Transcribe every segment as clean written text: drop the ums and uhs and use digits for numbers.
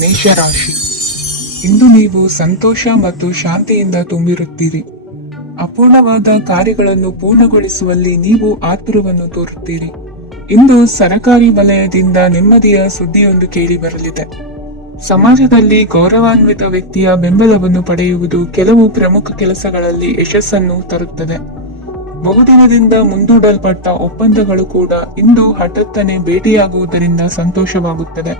ಮೇಷರಾಶಿ, ಇಂದು ನೀವು ಸಂತೋಷ ಮತ್ತು ಶಾಂತಿಯಿಂದ ತುಂಬಿರುತ್ತೀರಿ. ಅಪೂರ್ಣವಾದ ಕಾರ್ಯಗಳನ್ನು ಪೂರ್ಣಗೊಳಿಸುವಲ್ಲಿ ನೀವು ಆತುರವನ್ನು ತೋರುತ್ತೀರಿ. ಇಂದು ಸರಕಾರಿ ವಲಯದಿಂದ ನೆಮ್ಮದಿಯ ಸುದ್ದಿಯೊಂದು ಕೇಳಿ ಬರಲಿದೆ. ಸಮಾಜದಲ್ಲಿ ಗೌರವಾನ್ವಿತ ವ್ಯಕ್ತಿಯ ಬೆಂಬಲವನ್ನು ಪಡೆಯುವುದು ಕೆಲವು ಪ್ರಮುಖ ಕೆಲಸಗಳಲ್ಲಿ ಯಶಸ್ಸನ್ನು ತರುತ್ತದೆ. ಬಹುದಿನದಿಂದ ಮುಂದೂಡಲ್ಪಟ್ಟ ಒಪ್ಪಂದಗಳು ಕೂಡ ಇಂದು ಹಠಾತ್ತನೆ ಭೇಟಿಯಾಗುವುದರಿಂದ ಸಂತೋಷವಾಗುತ್ತದೆ.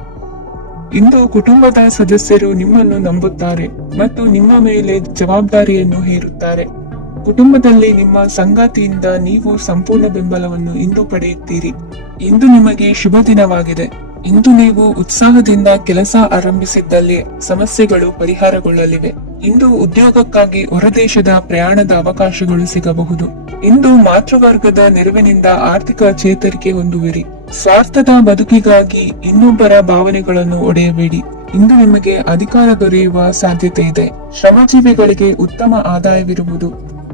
ಇಂದು ಕುಟುಂಬದ ಸದಸ್ಯರು ನಿಮ್ಮನ್ನು ನಂಬುತ್ತಾರೆ ಮತ್ತು ನಿಮ್ಮ ಮೇಲೆ ಜವಾಬ್ದಾರಿಯನ್ನು ಹೇರುತ್ತಾರೆ. ಕುಟುಂಬದಲ್ಲಿ ನಿಮ್ಮ ಸಂಗಾತಿಯಿಂದ ನೀವು ಸಂಪೂರ್ಣ ಬೆಂಬಲವನ್ನು ಇಂದು ಪಡೆಯುತ್ತೀರಿ. ಇಂದು ನಿಮಗೆ ಶುಭ ದಿನವಾಗಿದೆ. ಇಂದು ನೀವು ಉತ್ಸಾಹದಿಂದ ಕೆಲಸ ಆರಂಭಿಸಿದ್ದಲ್ಲಿ ಸಮಸ್ಯೆಗಳು ಪರಿಹಾರಗೊಳ್ಳಲಿವೆ. ಇಂದು ಉದ್ಯೋಗಕ್ಕಾಗಿ ಹೊರದೇಶದ ಪ್ರಯಾಣದ ಅವಕಾಶಗಳು ಸಿಗಬಹುದು. ಇಂದು ಮಾತೃವರ್ಗದ ನೆರವಿನಿಂದ ಆರ್ಥಿಕ ಚೇತರಿಕೆ ಹೊಂದುವಿರಿ. ಸ್ವಾರ್ಥದ ಬದುಕಿಗಾಗಿ ಇನ್ನೊಬ್ಬರ ಭಾವನೆಗಳನ್ನು ಒಡೆಯಬೇಡಿ. ಇಂದು ನಿಮಗೆ ಅಧಿಕಾರ ದೊರೆಯುವ ಸಾಧ್ಯತೆ ಇದೆ. ಶ್ರಮಜೀವಿಗಳಿಗೆ ಉತ್ತಮ ಆದಾಯವಿರುವುದು.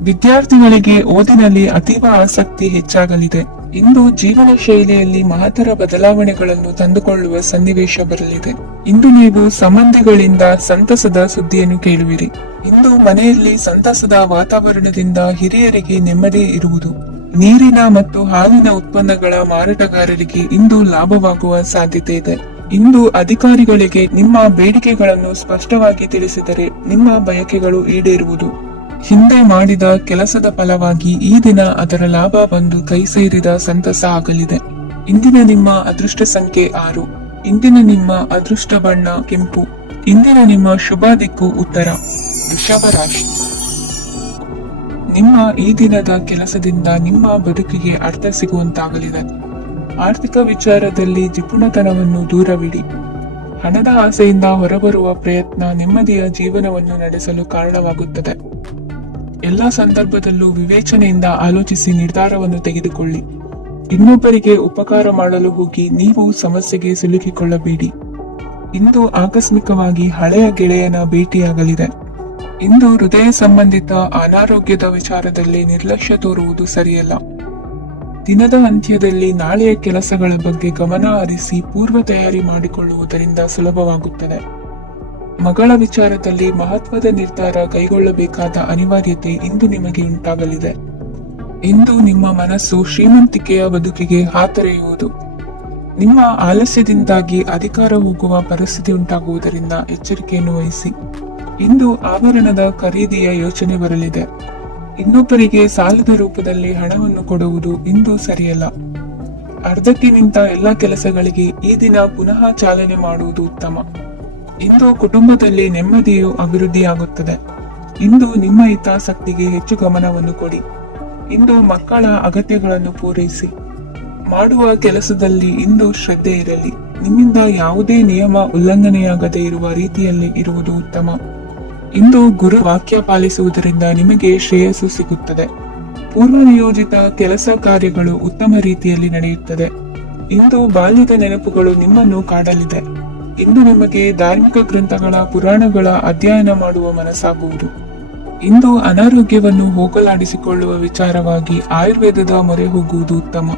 ವಿದ್ಯಾರ್ಥಿಗಳಿಗೆ ಓದಿನಲ್ಲಿ ಅತೀವ ಆಸಕ್ತಿ ಹೆಚ್ಚಾಗಲಿದೆ. ಇಂದು ಜೀವನ ಶೈಲಿಯಲ್ಲಿ ಮಹತ್ತರ ಬದಲಾವಣೆಗಳನ್ನು ತಂದುಕೊಳ್ಳುವ ಸನ್ನಿವೇಶ ಬರಲಿದೆ. ಇಂದು ನೀವು ಸಂಬಂಧಿಗಳಿಂದ ಸಂತಸದ ಸುದ್ದಿಯನ್ನು ಕೇಳುವಿರಿ. ಇಂದು ಮನೆಯಲ್ಲಿ ಸಂತಸದ ವಾತಾವರಣದಿಂದ ಹಿರಿಯರಿಗೆ ನೆಮ್ಮದಿ ಇರುವುದು. ನೀರಿನ ಮತ್ತು ಹಾಲಿನ ಉತ್ಪನ್ನಗಳ ಮಾರಾಟಗಾರರಿಗೆ ಇಂದು ಲಾಭವಾಗುವ ಸಾಧ್ಯತೆ ಇದೆ. ಇಂದು ಅಧಿಕಾರಿಗಳಿಗೆ ನಿಮ್ಮ ಬೇಡಿಕೆಗಳನ್ನು ಸ್ಪಷ್ಟವಾಗಿ ತಿಳಿಸಿದರೆ ನಿಮ್ಮ ಬಯಕೆಗಳು ಈಡೇರುವುದು. ಹಿಂದೆ ಮಾಡಿದ ಕೆಲಸದ ಫಲವಾಗಿ ಈ ದಿನ ಅದರ ಲಾಭ ಬಂದು ಕೈ ಸೇರಿದ ಸಂತಸ ಆಗಲಿದೆ. ಇಂದಿನ ನಿಮ್ಮ ಅದೃಷ್ಟ ಸಂಖ್ಯೆ 6. ಇಂದಿನ ನಿಮ್ಮ ಅದೃಷ್ಟ ಬಣ್ಣ ಕೆಂಪು. ಇಂದಿನ ನಿಮ್ಮ ಶುಭ ದಿಕ್ಕು ಉತ್ತರ. ವೃಷಭ ರಾಶಿ, ನಿಮ್ಮ ಈ ದಿನದ ಕೆಲಸದಿಂದ ನಿಮ್ಮ ಬದುಕಿಗೆ ಅರ್ಥ ಸಿಗುವಂತಾಗಲಿದೆ. ಆರ್ಥಿಕ ವಿಚಾರದಲ್ಲಿ ಜಿಪುಣತನವನ್ನು ದೂರವಿಡಿ. ಹಣದ ಆಸೆಯಿಂದ ಹೊರಬರುವ ಪ್ರಯತ್ನ ನೆಮ್ಮದಿಯ ಜೀವನವನ್ನು ನಡೆಸಲು ಕಾರಣವಾಗುತ್ತದೆ. ಎಲ್ಲ ಸಂದರ್ಭದಲ್ಲೂ ವಿವೇಚನೆಯಿಂದ ಆಲೋಚಿಸಿ ನಿರ್ಧಾರವನ್ನು ತೆಗೆದುಕೊಳ್ಳಿ. ಇನ್ನೊಬ್ಬರಿಗೆ ಉಪಕಾರ ಮಾಡಲು ಹೋಗಿ ನೀವು ಸಮಸ್ಯೆಗೆ ಸಿಲುಕಿಕೊಳ್ಳಬೇಡಿ. ಇಂದು ಆಕಸ್ಮಿಕವಾಗಿ ಹಳೆಯ ಗೆಳೆಯನ ಭೇಟಿಯಾಗಲಿದೆ. ಇಂದು ಹೃದಯ ಸಂಬಂಧಿತ ಅನಾರೋಗ್ಯದ ವಿಚಾರದಲ್ಲಿ ನಿರ್ಲಕ್ಷ್ಯ ತೋರುವುದು ಸರಿಯಲ್ಲ. ದಿನದ ಅಂತ್ಯದಲ್ಲಿ ನಾಳೆಯ ಕೆಲಸಗಳ ಬಗ್ಗೆ ಗಮನ ಹರಿಸಿ ಪೂರ್ವ ತಯಾರಿ ಮಾಡಿಕೊಳ್ಳುವುದರಿಂದ ಸುಲಭವಾಗುತ್ತದೆ. ಮಗಳ ವಿಚಾರದಲ್ಲಿ ಮಹತ್ವದ ನಿರ್ಧಾರ ಕೈಗೊಳ್ಳಬೇಕಾದ ಅನಿವಾರ್ಯತೆ ಇಂದು ನಿಮಗೆ ಉಂಟಾಗಲಿದೆ. ಇಂದು ನಿಮ್ಮ ಮನಸ್ಸು ಶ್ರೀಮಂತಿಕೆಯ ಬದುಕಿಗೆ ಹಾತೊರೆಯುವುದು. ನಿಮ್ಮ ಆಲಸ್ಯದಿಂದಾಗಿ ಅಧಿಕಾರ ಹೋಗುವ ಪರಿಸ್ಥಿತಿ ಉಂಟಾಗುವುದರಿಂದ ಎಚ್ಚರಿಕೆಯನ್ನು ವಹಿಸಿ. ಇಂದು ಆಭರಣದ ಖರೀದಿಯ ಯೋಚನೆ ಬರಲಿದೆ. ಇನ್ನೊಬ್ಬರಿಗೆ ಸಾಲದ ರೂಪದಲ್ಲಿ ಹಣವನ್ನು ಕೊಡುವುದು ಇಂದು ಸರಿಯಲ್ಲ. ಅರ್ಧಕ್ಕೆ ನಿಂತ ಎಲ್ಲ ಕೆಲಸಗಳಿಗೆ ಈ ದಿನ ಪುನಃ ಚಾಲನೆ ಮಾಡುವುದು ಉತ್ತಮ. ಇಂದು ಕುಟುಂಬದಲ್ಲಿ ನೆಮ್ಮದಿಯು ಅಭಿವೃದ್ಧಿಯಾಗುತ್ತದೆ. ಇಂದು ನಿಮ್ಮ ಹಿತಾಸಕ್ತಿಗೆ ಹೆಚ್ಚು ಗಮನವನ್ನು ಕೊಡಿ. ಇಂದು ಮಕ್ಕಳ ಅಗತ್ಯಗಳನ್ನು ಪೂರೈಸಿ. ಮಾಡುವ ಕೆಲಸದಲ್ಲಿ ಇಂದು ಶ್ರದ್ಧೆ ಇರಲಿ. ನಿಮ್ಮಿಂದ ಯಾವುದೇ ನಿಯಮ ಉಲ್ಲಂಘನೆಯಾಗದೇ ಇರುವ ರೀತಿಯಲ್ಲಿ ಇರುವುದು ಉತ್ತಮ. ಇಂದು ಗುರು ವಾಕ್ಯ ಪಾಲಿಸುವುದರಿಂದ ನಿಮಗೆ ಶ್ರೇಯಸ್ಸು ಸಿಗುತ್ತದೆ. ಪೂರ್ವ ನಿಯೋಜಿತ ಕೆಲಸ ಕಾರ್ಯಗಳು ಉತ್ತಮ ರೀತಿಯಲ್ಲಿ ನಡೆಯುತ್ತದೆ. ಇಂದು ಬಾಲ್ಯದ ನೆನಪುಗಳು ನಿಮ್ಮನ್ನು ಕಾಡಲಿದೆ. ಇಂದು ನಿಮಗೆ ಧಾರ್ಮಿಕ ಗ್ರಂಥಗಳ ಪುರಾಣಗಳ ಅಧ್ಯಯನ ಮಾಡುವ ಮನಸ್ಸಾಗುವುದು. ಇಂದು ಅನಾರೋಗ್ಯವನ್ನು ಹೋಗಲಾಡಿಸಿಕೊಳ್ಳುವ ವಿಚಾರವಾಗಿ ಆಯುರ್ವೇದದ ಮೊರೆ ಹೋಗುವುದು ಉತ್ತಮ.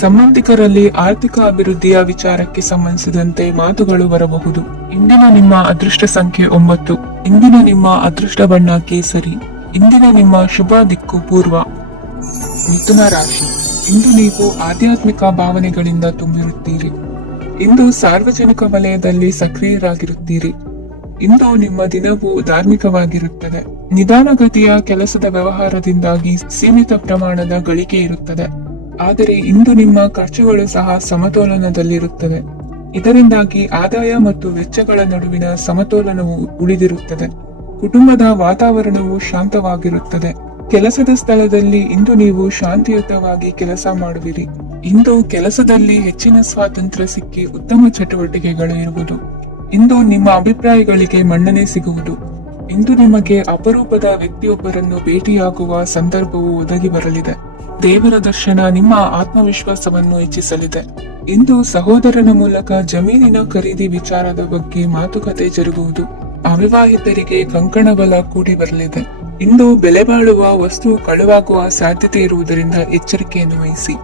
ಸಂಬಂಧಿಕರಲ್ಲಿ ಆರ್ಥಿಕ ಅಭಿವೃದ್ಧಿಯ ವಿಚಾರಕ್ಕೆ ಸಂಬಂಧಿಸಿದಂತೆ ಮಾತುಗಳು ಬರಬಹುದು. ಇಂದಿನ ನಿಮ್ಮ ಅದೃಷ್ಟ ಸಂಖ್ಯೆ 9. ಇಂದಿನ ನಿಮ್ಮ ಅದೃಷ್ಟ ಬಣ್ಣ ಕೇಸರಿ. ಇಂದಿನ ನಿಮ್ಮ ಶುಭ ದಿಕ್ಕು ಪೂರ್ವ. ಮಿಥುನ ರಾಶಿ, ಇಂದು ನೀವು ಆಧ್ಯಾತ್ಮಿಕ ಭಾವನೆಗಳಿಂದ ತುಂಬಿರುತ್ತೀರಿ. ಇಂದು ಸಾರ್ವಜನಿಕ ವಲಯದಲ್ಲಿ ಸಕ್ರಿಯರಾಗಿರುತ್ತೀರಿ. ಇಂದು ನಿಮ್ಮ ದಿನವೂ ಧಾರ್ಮಿಕವಾಗಿರುತ್ತದೆ. ನಿಧಾನಗತಿಯ ಕೆಲಸದ ವ್ಯವಹಾರದಿಂದಾಗಿ ಸೀಮಿತ ಪ್ರಮಾಣದ ಗಳಿಕೆ ಇರುತ್ತದೆ. ಆದರೆ ಇಂದು ನಿಮ್ಮ ಖರ್ಚುಗಳು ಸಹ ಸಮತೋಲನದಲ್ಲಿರುತ್ತದೆ. ಇದರಿಂದಾಗಿ ಆದಾಯ ಮತ್ತು ವೆಚ್ಚಗಳ ನಡುವಿನ ಸಮತೋಲನವು ಉಳಿದಿರುತ್ತದೆ. ಕುಟುಂಬದ ವಾತಾವರಣವು ಶಾಂತವಾಗಿರುತ್ತದೆ. ಕೆಲಸದ ಸ್ಥಳದಲ್ಲಿ ಇಂದು ನೀವು ಶಾಂತಿಯುತವಾಗಿ ಕೆಲಸ ಮಾಡುವಿರಿ. ಇಂದು ಕೆಲಸದಲ್ಲಿ ಹೆಚ್ಚಿನ ಸ್ವಾತಂತ್ರ್ಯ ಸಿಕ್ಕಿ ಉತ್ತಮ ಚಟುವಟಿಕೆಗಳು ಇರುವುದು. ಇಂದು ನಿಮ್ಮ ಅಭಿಪ್ರಾಯಗಳಿಗೆ ಮನ್ನಣೆ ಸಿಗುವುದು. ಇಂದು ನಿಮಗೆ ಅಪರೂಪದ ವ್ಯಕ್ತಿಯೊಬ್ಬರನ್ನು ಭೇಟಿಯಾಗುವ ಸಂದರ್ಭವು ಒದಗಿ ಬರಲಿದೆ. ದೇವರ ದರ್ಶನ ನಿಮ್ಮ ಆತ್ಮವಿಶ್ವಾಸವನ್ನು ಹೆಚ್ಚಿಸಲಿದೆ. ಇಂದು ಸಹೋದರನ ಮೂಲಕ ಜಮೀನಿನ ಖರೀದಿ ವಿಚಾರದ ಬಗ್ಗೆ ಮಾತುಕತೆ ಜರುಗುವುದು. ಅವಿವಾಹಿತರಿಗೆ ಕಂಕಣ ಬಲ ಕೂಡಿ ಬರಲಿದೆ. ಇಂದು ಬೆಲೆ ಬಾಳುವ ವಸ್ತು ಕಳುವಾಗುವ ಸಾಧ್ಯತೆ ಇರುವುದರಿಂದ ಎಚ್ಚರಿಕೆಯನ್ನು ವಹಿಸಿ.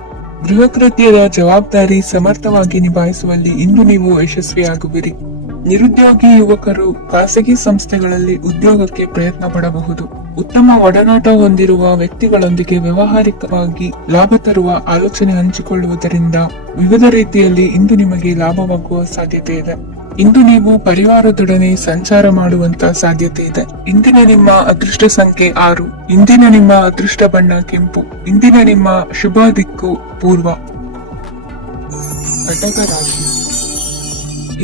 ಗೃಹ ಕೃತ್ಯದ ಜವಾಬ್ದಾರಿ ಸಮರ್ಥವಾಗಿ ನಿಭಾಯಿಸುವಲ್ಲಿ ಇಂದು ನೀವು ಯಶಸ್ವಿಯಾಗುವಿರಿ. ನಿರುದ್ಯೋಗಿ ಯುವಕರು ಖಾಸಗಿ ಸಂಸ್ಥೆಗಳಲ್ಲಿ ಉದ್ಯೋಗಕ್ಕೆ ಪ್ರಯತ್ನ ಪಡಬಹುದು. ಉತ್ತಮ ಒಡನಾಟ ಹೊಂದಿರುವ ವ್ಯಕ್ತಿಗಳೊಂದಿಗೆ ವ್ಯಾವಹಾರಿಕವಾಗಿ ಲಾಭ ತರುವ ಆಲೋಚನೆ ಹಂಚಿಕೊಳ್ಳುವುದರಿಂದ ವಿವಿಧ ರೀತಿಯಲ್ಲಿ ಇಂದು ನಿಮಗೆ ಲಾಭವಾಗುವ ಸಾಧ್ಯತೆ ಇದೆ. ಇಂದು ನೀವು ಪರಿವಾರದೊಡನೆ ಸಂಚಾರ ಮಾಡುವಂತ ಸಾಧ್ಯತೆ ಇದೆ. ಇಂದಿನ ನಿಮ್ಮ ಅದೃಷ್ಟ ಸಂಖ್ಯೆ 6. ಇಂದಿನ ನಿಮ್ಮ ಅದೃಷ್ಟ ಬಣ್ಣ ಕೆಂಪು. ಇಂದಿನ ನಿಮ್ಮ ಶುಭ ದಿಕ್ಕು ಪೂರ್ವ. ಕಟಕ ರಾಶಿ.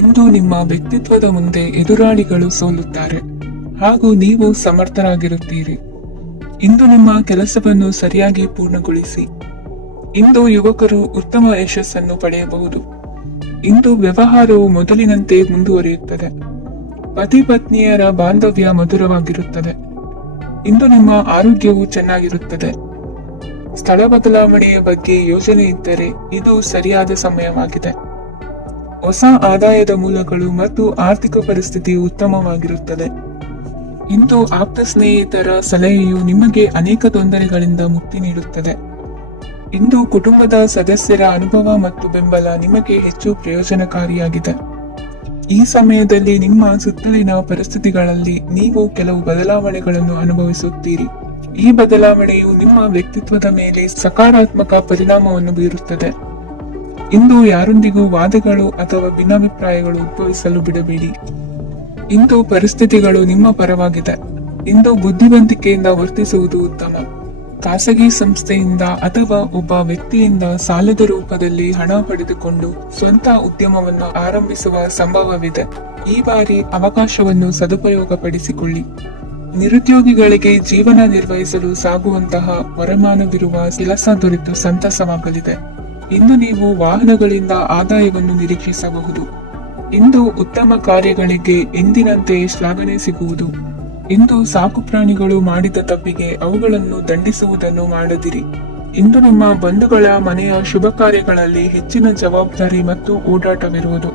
ಇಂದು ನಿಮ್ಮ ವ್ಯಕ್ತಿತ್ವದ ಮುಂದೆ ಎದುರಾಳಿಗಳು ಸೋಲುತ್ತಾರೆ ಹಾಗೂ ನೀವು ಸಮರ್ಥರಾಗಿರುತ್ತೀರಿ. ಇಂದು ನಿಮ್ಮ ಕೆಲಸವನ್ನು ಸರಿಯಾಗಿ ಪೂರ್ಣಗೊಳಿಸಿ. ಇಂದು ಯುವಕರು ಉತ್ತಮ ಯಶಸ್ಸನ್ನು ಪಡೆಯಬಹುದು. ಇಂದು ವ್ಯವಹಾರವು ಮೊದಲಿನಂತೆ ಮುಂದುವರಿಯುತ್ತದೆ. ಪತಿ ಪತ್ನಿಯರ ಬಾಂಧವ್ಯ ಮಧುರವಾಗಿರುತ್ತದೆ. ಇಂದು ನಿಮ್ಮ ಆರೋಗ್ಯವು ಚೆನ್ನಾಗಿರುತ್ತದೆ. ಸ್ಥಳ ಬದಲಾವಣೆಯ ಬಗ್ಗೆ ಯೋಜನೆ ಇದ್ದರೆ ಇದು ಸರಿಯಾದ ಸಮಯವಾಗಿದೆ. ಹೊಸ ಆದಾಯದ ಮೂಲಗಳು ಮತ್ತು ಆರ್ಥಿಕ ಪರಿಸ್ಥಿತಿ ಉತ್ತಮವಾಗಿರುತ್ತದೆ. ಇಂದು ಆಪ್ತ ಸ್ನೇಹಿತರ ಸಲಹೆಯು ನಿಮಗೆ ಅನೇಕ ತೊಂದರೆಗಳಿಂದ ಮುಕ್ತಿ ನೀಡುತ್ತದೆ. ಇಂದು ಕುಟುಂಬದ ಸದಸ್ಯರ ಅನುಭವ ಮತ್ತು ಬೆಂಬಲ ನಿಮಗೆ ಹೆಚ್ಚು ಪ್ರಯೋಜನಕಾರಿಯಾಗಿದೆ. ಈ ಸಮಯದಲ್ಲಿ ನಿಮ್ಮ ಸುತ್ತಲಿನ ಪರಿಸ್ಥಿತಿಗಳಲ್ಲಿ ನೀವು ಕೆಲವು ಬದಲಾವಣೆಗಳನ್ನು ಅನುಭವಿಸುತ್ತೀರಿ. ಈ ಬದಲಾವಣೆಯು ನಿಮ್ಮ ವ್ಯಕ್ತಿತ್ವದ ಮೇಲೆ ಸಕಾರಾತ್ಮಕ ಪರಿಣಾಮವನ್ನು ಬೀರುತ್ತದೆ. ಇಂದು ಯಾರೊಂದಿಗೂ ವಾದಗಳು ಅಥವಾ ಭಿನ್ನಾಭಿಪ್ರಾಯಗಳು ಉದ್ಭವಿಸಲು ಬಿಡಬೇಡಿ. ಇಂದು ಪರಿಸ್ಥಿತಿಗಳು ನಿಮ್ಮ ಪರವಾಗಿದೆ. ಇಂದು ಬುದ್ಧಿವಂತಿಕೆಯಿಂದ ವರ್ತಿಸುವುದು ಉತ್ತಮ. ಖಾಸಗಿ ಸಂಸ್ಥೆಯಿಂದ ಅಥವಾ ಒಬ್ಬ ವ್ಯಕ್ತಿಯಿಂದ ಸಾಲದ ರೂಪದಲ್ಲಿ ಹಣ ಪಡೆದುಕೊಂಡು ಸ್ವಂತ ಉದ್ಯಮವನ್ನು ಆರಂಭಿಸುವ ಸಂಭವವಿದೆ. ಈ ಬಾರಿ ಅವಕಾಶವನ್ನು ಸದುಪಯೋಗಪಡಿಸಿಕೊಳ್ಳಿ. ನಿರುದ್ಯೋಗಿಗಳಿಗೆ ಜೀವನ ನಿರ್ವಹಿಸಲು ಸಾಗುವಂತಹ ವರಮಾನವಿರುವ ಕೆಲಸ ದೊರೆತು ಸಂತಸವಾಗಲಿದೆ. ಇಂದು ನೀವು ವಾಹನಗಳಿಂದ ಆದಾಯವನ್ನು ನಿರೀಕ್ಷಿಸಬಹುದು. ಇಂದು ಉತ್ತಮ ಕಾರ್ಯಗಳಿಗೆ ಎಂದಿನಂತೆ ಶ್ಲಾಘನೆ ಸಿಗುವುದು. ಇಂದು ಸಾಕು ಪ್ರಾಣಿಗಳು ಮಾಡಿದ ತಪ್ಪಿಗೆ ಅವುಗಳನ್ನು ದಂಡಿಸುವುದನ್ನು ಮಾಡದಿರಿ. ಇಂದು ನಿಮ್ಮ ಬಂಧುಗಳ ಮನೆಯ ಶುಭ ಕಾರ್ಯಗಳಲ್ಲಿ ಹೆಚ್ಚಿನ ಜವಾಬ್ದಾರಿ ಮತ್ತು ಓಡಾಟವಿರುವುದು.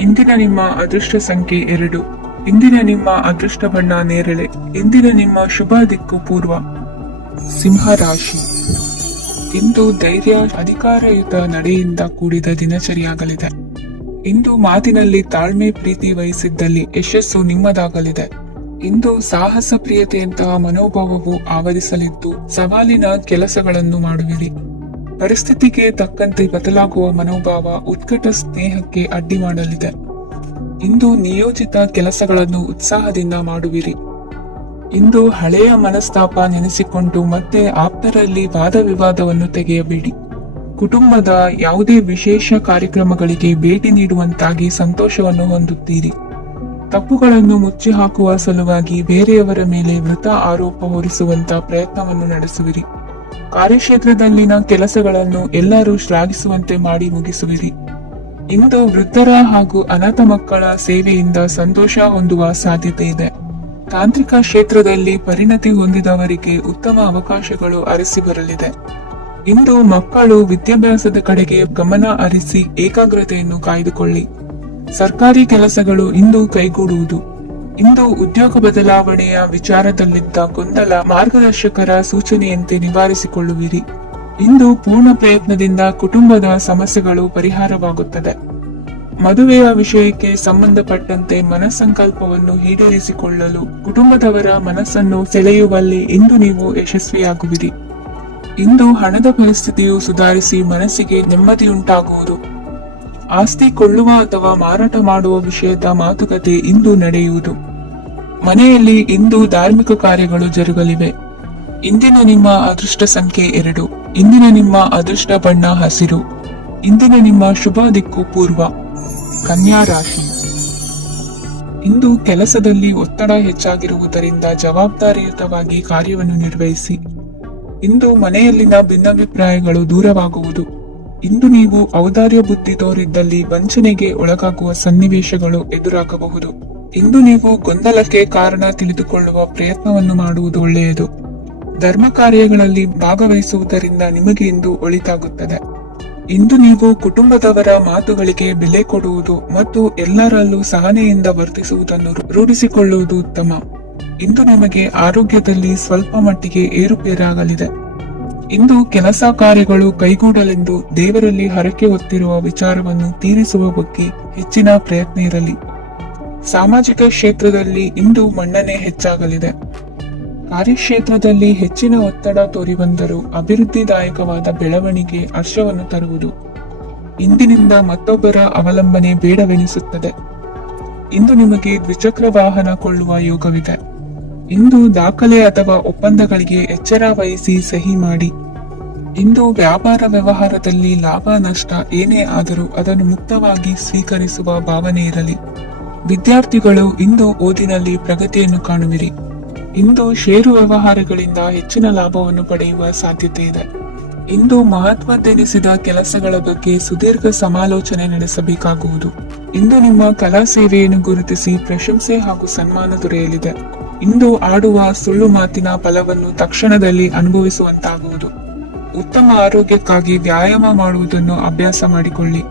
ಇಂದಿನ ನಿಮ್ಮ ಅದೃಷ್ಟ ಸಂಖ್ಯೆ 2. ಇಂದಿನ ನಿಮ್ಮ ಅದೃಷ್ಟ ಬಣ್ಣ ನೇರಳೆ. ಇಂದಿನ ನಿಮ್ಮ ಶುಭ ದಿಕ್ಕು ಪೂರ್ವ. ಸಿಂಹ ರಾಶಿ. ಇಂದು ಧೈರ್ಯ, ಅಧಿಕಾರಯುತ ನಡೆಯಿಂದ ಕೂಡಿದ ದಿನಚರಿಯಾಗಲಿದೆ. ಇಂದು ಮಾತಿನಲ್ಲಿ ತಾಳ್ಮೆ, ಪ್ರೀತಿ ವಹಿಸಿದ್ದಲ್ಲಿ ಯಶಸ್ಸು ನಿಮ್ಮದಾಗಲಿದೆ. ಇಂದು ಸಾಹಸ ಪ್ರಿಯತೆಯಂತಹ ಮನೋಭಾವವು ಆವರಿಸಲಿದ್ದು ಸವಾಲಿನ ಕೆಲಸಗಳನ್ನು ಮಾಡುವಿರಿ. ಪರಿಸ್ಥಿತಿಗೆ ತಕ್ಕಂತೆ ಬದಲಾಗುವ ಮನೋಭಾವ ಉತ್ಕಟ ಸ್ನೇಹಕ್ಕೆ ಅಡ್ಡಿ ಮಾಡಲಿದೆ. ಇಂದು ನಿಯೋಜಿತ ಕೆಲಸಗಳನ್ನು ಉತ್ಸಾಹದಿಂದ ಮಾಡುವಿರಿ. ಇಂದು ಹಳೆಯ ಮನಸ್ತಾಪ ನೆನೆಸಿಕೊಂಡು ಮತ್ತೆ ಆಪ್ತರಲ್ಲಿ ವಾದ ವಿವಾದವನ್ನು ತೆಗೆಯಬೇಡಿ. ಕುಟುಂಬದ ಯಾವುದೇ ವಿಶೇಷ ಕಾರ್ಯಕ್ರಮಗಳಿಗೆ ಭೇಟಿ ನೀಡುವಂತಾಗಿ ಸಂತೋಷವನ್ನು ಹೊಂದುತ್ತೀರಿ. ತಪ್ಪುಗಳನ್ನು ಮುಚ್ಚಿ ಹಾಕುವ ಸಲುವಾಗಿ ಬೇರೆಯವರ ಮೇಲೆ ವೃಥ ಆರೋಪ ಹೊರಿಸುವಂತ ಪ್ರಯತ್ನವನ್ನು ನಡೆಸುವಿರಿ. ಕಾರ್ಯಕ್ಷೇತ್ರದಲ್ಲಿನ ಕೆಲಸಗಳನ್ನು ಎಲ್ಲರೂ ಶ್ಲಾಘಿಸುವಂತೆ ಮಾಡಿ ಮುಗಿಸುವಿರಿ. ಇಂದು ವೃದ್ಧರ ಹಾಗೂ ಅನಾಥ ಮಕ್ಕಳ ಸೇವೆಯಿಂದ ಸಂತೋಷ ಹೊಂದುವ ಸಾಧ್ಯತೆ ಇದೆ. ತಾಂತ್ರಿಕ ಕ್ಷೇತ್ರದಲ್ಲಿ ಪರಿಣತಿ ಹೊಂದಿದವರಿಗೆ ಉತ್ತಮ ಅವಕಾಶಗಳು ಅರಸಿ ಬರಲಿದೆ. ಇಂದು ಮಕ್ಕಳು ವಿದ್ಯಾಭ್ಯಾಸದ ಕಡೆಗೆ ಗಮನ ಹರಿಸಿ ಏಕಾಗ್ರತೆಯನ್ನು ಕಾಯ್ದುಕೊಳ್ಳಿ. ಸರ್ಕಾರಿ ಕೆಲಸಗಳು ಇಂದು ಕೈಗೂಡುವುದು. ಇಂದು ಉದ್ಯೋಗ ಬದಲಾವಣೆಯ ವಿಚಾರದಲ್ಲಿದ್ದ ಗೊಂದಲ ಮಾರ್ಗದರ್ಶಕರ ಸೂಚನೆಯಂತೆ ನಿವಾರಿಸಿಕೊಳ್ಳುವಿರಿ. ಇಂದು ಪೂರ್ಣ ಪ್ರಯತ್ನದಿಂದ ಕುಟುಂಬದ ಸಮಸ್ಯೆಗಳು ಪರಿಹಾರವಾಗುತ್ತದೆ. ಮದುವೆಯ ವಿಷಯಕ್ಕೆ ಸಂಬಂಧಪಟ್ಟಂತೆ ಮನಸ್ಸಂಕಲ್ಪವನ್ನು ಈಡೇರಿಸಿಕೊಳ್ಳಲು ಕುಟುಂಬದವರ ಮನಸ್ಸನ್ನು ಸೆಳೆಯುವಲ್ಲಿ ಇಂದು ನೀವು ಯಶಸ್ವಿಯಾಗುವಿರಿ. ಇಂದು ಹಣದ ಪರಿಸ್ಥಿತಿಯು ಸುಧಾರಿಸಿ ಮನಸ್ಸಿಗೆ ನೆಮ್ಮದಿಯುಂಟಾಗುವುದು. ಆಸ್ತಿ ಕೊಳ್ಳುವ ಅಥವಾ ಮಾರಾಟ ಮಾಡುವ ವಿಷಯದ ಮಾತುಕತೆ ಇಂದು ನಡೆಯುವುದು. ಮನೆಯಲ್ಲಿ ಇಂದು ಧಾರ್ಮಿಕ ಕಾರ್ಯಗಳು ಜರುಗಲಿವೆ. ಇಂದಿನ ನಿಮ್ಮ ಅದೃಷ್ಟ ಸಂಖ್ಯೆ 2. ಇಂದಿನ ನಿಮ್ಮ ಅದೃಷ್ಟ ಬಣ್ಣ ಹಸಿರು. ಇಂದಿನ ನಿಮ್ಮ ಶುಭ ದಿಕ್ಕು ಪೂರ್ವ. ಕನ್ಯಾ ರಾಶಿ. ಇಂದು ಕೆಲಸದಲ್ಲಿ ಒತ್ತಡ ಹೆಚ್ಚಾಗಿರುವುದರಿಂದ ಜವಾಬ್ದಾರಿಯುತವಾಗಿ ಕಾರ್ಯವನ್ನು ನಿರ್ವಹಿಸಿ. ಇಂದು ಮನೆಯಲ್ಲಿನ ಭಿನ್ನಾಭಿಪ್ರಾಯಗಳು ದೂರವಾಗುವುದು. ಇಂದು ನೀವು ಔದಾರ್ಯ ಬುದ್ಧಿ ತೋರಿದ್ದಲ್ಲಿ ವಂಚನೆಗೆ ಒಳಗಾಗುವ ಸನ್ನಿವೇಶಗಳು ಎದುರಾಗಬಹುದು. ಇಂದು ನೀವು ಗೊಂದಲಕ್ಕೆ ಕಾರಣ ತಿಳಿದುಕೊಳ್ಳುವ ಪ್ರಯತ್ನವನ್ನು ಮಾಡುವುದು ಒಳ್ಳೆಯದು. ಧರ್ಮ ಕಾರ್ಯಗಳಲ್ಲಿ ಭಾಗವಹಿಸುವುದರಿಂದ ನಿಮಗೆ ಇಂದು ಒಳಿತಾಗುತ್ತದೆ. ಇಂದು ನೀವು ಕುಟುಂಬದವರ ಮಾತುಗಳಿಗೆ ಬೆಲೆ ಕೊಡುವುದು ಮತ್ತು ಎಲ್ಲರಲ್ಲೂ ಸಹನೆಯಿಂದ ವರ್ತಿಸುವುದನ್ನು ರೂಢಿಸಿಕೊಳ್ಳುವುದು ಉತ್ತಮ. ಇಂದು ನಿಮಗೆ ಆರೋಗ್ಯದಲ್ಲಿ ಸ್ವಲ್ಪ ಮಟ್ಟಿಗೆ ಏರುಪೇರಾಗಲಿದೆ. ಇಂದು ಕೆಲಸ ಕಾರ್ಯಗಳು ಕೈಗೂಡಲೆಂದು ದೇವರಲ್ಲಿ ಹರಕೆ ಹೊತ್ತಿರುವ ವಿಚಾರವನ್ನು ತೀರಿಸುವ ಬಗ್ಗೆ ಹೆಚ್ಚಿನ ಪ್ರಯತ್ನ ಇರಲಿ. ಸಾಮಾಜಿಕ ಕ್ಷೇತ್ರದಲ್ಲಿ ಇಂದು ಮನ್ನಣೆ ಹೆಚ್ಚಾಗಲಿದೆ. ಕಾರ್ಯಕ್ಷೇತ್ರದಲ್ಲಿ ಹೆಚ್ಚಿನ ಒತ್ತಡ ತೋರಿಬಂದರೂ ಅಭಿವೃದ್ಧಿದಾಯಕವಾದ ಬೆಳವಣಿಗೆ ಹರ್ಷವನ್ನು ತರುವುದು. ಇಂದಿನಿಂದ ಮತ್ತೊಬ್ಬರ ಅವಲಂಬನೆ ಬೇಡವೆನಿಸುತ್ತದೆ. ಇಂದು ನಿಮಗೆ ದ್ವಿಚಕ್ರ ವಾಹನ ಕೊಳ್ಳುವ ಯೋಗವಿದೆ. ಇಂದು ದಾಖಲೆ ಅಥವಾ ಒಪ್ಪಂದಗಳಿಗೆ ಎಚ್ಚರ ವಹಿಸಿ ಸಹಿ ಮಾಡಿ. ಇಂದು ವ್ಯಾಪಾರ ವ್ಯವಹಾರದಲ್ಲಿ ಲಾಭ ನಷ್ಟ ಏನೇ ಆದರೂ ಅದನ್ನು ಮುಕ್ತವಾಗಿ ಸ್ವೀಕರಿಸುವ ಭಾವನೆ ಇರಲಿ. ವಿದ್ಯಾರ್ಥಿಗಳು ಇಂದು ಓದಿನಲ್ಲಿ ಪ್ರಗತಿಯನ್ನು ಕಾಣುವಿರಿ. ಇಂದು ಷೇರು ವ್ಯವಹಾರಗಳಿಂದ ಹೆಚ್ಚಿನ ಲಾಭವನ್ನು ಪಡೆಯುವ ಸಾಧ್ಯತೆ ಇದೆ. ಇಂದು ಮಹತ್ವದ್ದೆನಿಸಿದ ಕೆಲಸಗಳ ಬಗ್ಗೆ ಸುದೀರ್ಘ ಸಮಾಲೋಚನೆ ನಡೆಸಬೇಕಾಗುವುದು. ಇಂದು ನಿಮ್ಮ ಕಲಾ ಸೇವೆಯನ್ನು ಗುರುತಿಸಿ ಪ್ರಶಂಸೆ ಹಾಗೂ ಸನ್ಮಾನ ದೊರೆಯಲಿದೆ. ಇಂದು ಆಡುವ ಸುಳ್ಳು ಮಾತಿನ ಫಲವನ್ನು ತಕ್ಷಣದಲ್ಲಿ ಅನುಭವಿಸುವಂತಾಗುವುದು. ಉತ್ತಮ ಆರೋಗ್ಯಕ್ಕಾಗಿ ವ್ಯಾಯಾಮ ಮಾಡುವುದನ್ನು ಅಭ್ಯಾಸ ಮಾಡಿಕೊಳ್ಳಿ.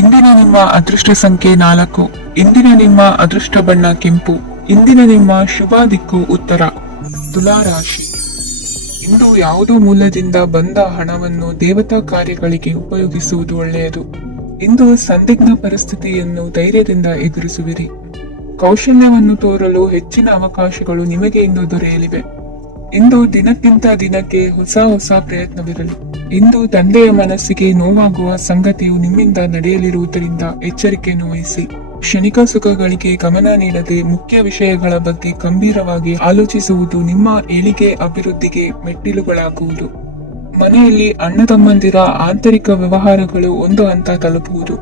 ಇಂದಿನ ನಿಮ್ಮ ಅದೃಷ್ಟ ಸಂಖ್ಯೆ 4. ಇಂದಿನ ನಿಮ್ಮ ಅದೃಷ್ಟ ಬಣ್ಣ ಕೆಂಪು. ಇಂದಿನ ನಿಮ್ಮ ಶುಭ ದಿಕ್ಕು ಉತ್ತರ. ತುಲಾ ರಾಶಿ. ಇಂದು ಯಾವುದೋ ಮೂಲದಿಂದ ಬಂದ ಹಣವನ್ನು ದೇವತಾ ಕಾರ್ಯಗಳಿಗೆ ಉಪಯೋಗಿಸುವುದು ಒಳ್ಳೆಯದು. ಇಂದು ಸಂದಿಗ್ಧ ಪರಿಸ್ಥಿತಿಯನ್ನು ಧೈರ್ಯದಿಂದ ಎದುರಿಸುವಿರಿ. ಕೌಶಲ್ಯವನ್ನು ತೋರಲು ಹೆಚ್ಚಿನ ಅವಕಾಶಗಳು ನಿಮಗೆ ಇಂದು ದೊರೆಯಲಿವೆ. ಇಂದು ದಿನಕ್ಕಿಂತ ದಿನಕ್ಕೆ ಹೊಸ ಪ್ರಯತ್ನವಿರಲಿ. ಇಂದು ತಂದೆಯ ಮನಸ್ಸಿಗೆ ನೋವಾಗುವ ಸಂಗತಿಯು ನಿಮ್ಮಿಂದ ನಡೆಯಲಿರುವುದರಿಂದ ಎಚ್ಚರಿಕೆಯನ್ನು ವಹಿಸಿ. ಕ್ಷಣಿಕ ಸುಖಗಳಿಗೆ ಗಮನ ನೀಡದೆ ಮುಖ್ಯ ವಿಷಯಗಳ ಬಗ್ಗೆ ಗಂಭೀರವಾಗಿ ಆಲೋಚಿಸುವುದು ನಿಮ್ಮ ಏಳಿಗೆ ಅಭಿವೃದ್ಧಿಗೆ ಮೆಟ್ಟಿಲುಗಳಾಗುವುದು. ಮನೆಯಲ್ಲಿ ಅಣ್ಣ ತಮ್ಮಂದಿರ ಆಂತರಿಕ ವ್ಯವಹಾರಗಳು ಒಂದು ಹಂತ ತಲುಪುವುದು.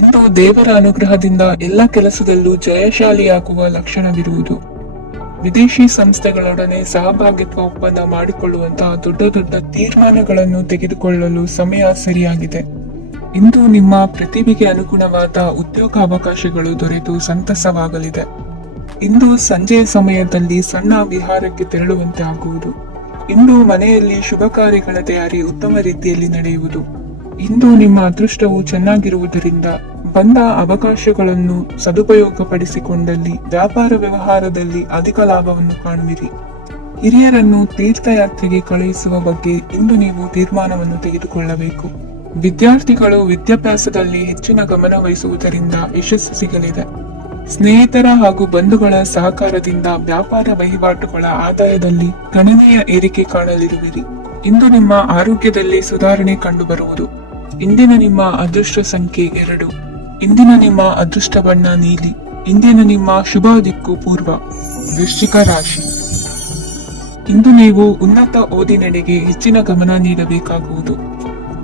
ಇಂದು ದೇವರ ಅನುಗ್ರಹದಿಂದ ಎಲ್ಲ ಕೆಲಸದಲ್ಲೂ ಜಯಶಾಲಿಯಾಗುವ ಲಕ್ಷಣವಿರುವುದು. ವಿದೇಶಿ ಸಂಸ್ಥೆಗಳೊಡನೆ ಸಹಭಾಗಿತ್ವ ಒಪ್ಪಂದ ಮಾಡಿಕೊಳ್ಳುವಂತಹ ದೊಡ್ಡ ತೀರ್ಮಾನಗಳನ್ನು ತೆಗೆದುಕೊಳ್ಳಲು ಸಮಯ ಸರಿಯಾಗಿದೆ. ಇಂದು ನಿಮ್ಮ ಪ್ರತಿಭೆಗೆ ಅನುಗುಣವಾದ ಉದ್ಯೋಗ ಅವಕಾಶಗಳು ದೊರೆತು ಸಂತಸವಾಗಲಿದೆ. ಇಂದು ಸಂಜೆಯ ಸಮಯದಲ್ಲಿ ಸಣ್ಣ ವಿಹಾರಕ್ಕೆ ತೆರಳುವಂತೆ ಆಗುವುದು. ಇಂದು ಮನೆಯಲ್ಲಿ ಶುಭ ಕಾರ್ಯಗಳ ತಯಾರಿ ಉತ್ತಮ ರೀತಿಯಲ್ಲಿ ನಡೆಯುವುದು. ಇಂದು ನಿಮ್ಮ ಅದೃಷ್ಟವು ಚೆನ್ನಾಗಿರುವುದರಿಂದ ಬಂದ ಅವಕಾಶಗಳನ್ನು ಸದುಪಯೋಗಪಡಿಸಿಕೊಂಡಲ್ಲಿ ವ್ಯಾಪಾರ ವ್ಯವಹಾರದಲ್ಲಿ ಅಧಿಕ ಲಾಭವನ್ನು ಕಾಣುವಿರಿ. ಹಿರಿಯರನ್ನು ತೀರ್ಥಯಾತ್ರೆಗೆ ಕಳುಹಿಸುವ ಬಗ್ಗೆ ಇಂದು ನೀವು ತೀರ್ಮಾನವನ್ನು ತೆಗೆದುಕೊಳ್ಳಬೇಕು. ವಿದ್ಯಾರ್ಥಿಗಳು ವಿದ್ಯಾಭ್ಯಾಸದಲ್ಲಿ ಹೆಚ್ಚಿನ ಗಮನ ವಹಿಸುವುದರಿಂದ ಯಶಸ್ಸು ಸಿಗಲಿದೆ. ಸ್ನೇಹಿತರ ಹಾಗೂ ಬಂಧುಗಳ ಸಹಕಾರದಿಂದ ವ್ಯಾಪಾರ ವಹಿವಾಟುಗಳ ಆದಾಯದಲ್ಲಿ ಗಣನೀಯ ಏರಿಕೆ ಕಾಣಲಿರುವಿರಿ. ಇಂದು ನಿಮ್ಮ ಆರೋಗ್ಯದಲ್ಲಿ ಸುಧಾರಣೆ ಕಂಡುಬರುವುದು. ಇಂದಿನ ನಿಮ್ಮ ಅದೃಷ್ಟ ಸಂಖ್ಯೆ 2. ಇಂದಿನ ನಿಮ್ಮ ಅದೃಷ್ಟ ಬಣ್ಣ ನೀಲಿ. ಇಂದಿನ ನಿಮ್ಮ ಶುಭ ದಿಕ್ಕು ಪೂರ್ವ. ವೃಶ್ಚಿಕ ರಾಶಿ. ಇಂದು ನೀವು ಉನ್ನತ ಓದಿನೆಡೆಗೆ ಹೆಚ್ಚಿನ ಗಮನ ನೀಡಬೇಕಾಗುವುದು.